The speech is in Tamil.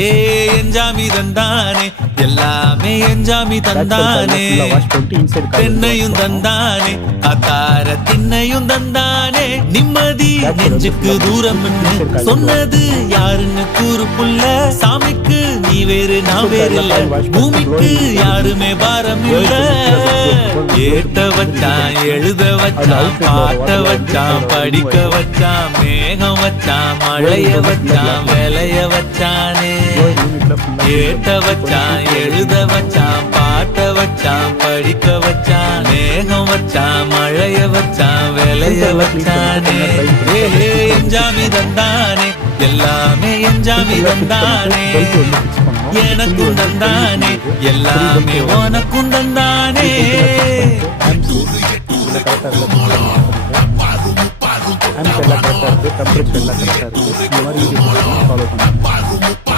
ஏ எஞ்சாமி தந்தானே எல்லாமே எஞ்சாமி தந்தானே தென்னையும் தந்தானே அத்தார திண்ணையும் தந்தானே நிம்மதி நெஞ்சுக்கு தூரம் சொன்னது யாருன்னு கூறு புள்ள சாமிக்கு நீ வேறு நான் வேறு இல்ல பூமிக்கு யாருமே பாரம் இல்ல ஏத்த வச்சான் எழுத வச்சான் பாட்ட வச்சான் படிக்க வச்சான் மேகம் வச்சான் மழைய வச்சான் விளைய வச்சானே ஏத்த வச்சான் எழுத வச்சான் பாட்ட வச்சான் படிக்க வச்சான் மேகம் வச்சான் மழைய வச்சான் விளைய வச்சானே எஞ்சாமி தந்தானே எல்லாமே எஞ்சாமி தந்தானே எனக்கும் தந்தானே எல்லாமே உனக்கும் தந்தானே கரெக்டாக இருக்குது, டெம்பரேச்சர் எல்லாம் கரெக்டாக இருக்குது. இந்த மாதிரி ஃபாலோ பண்ணுங்க.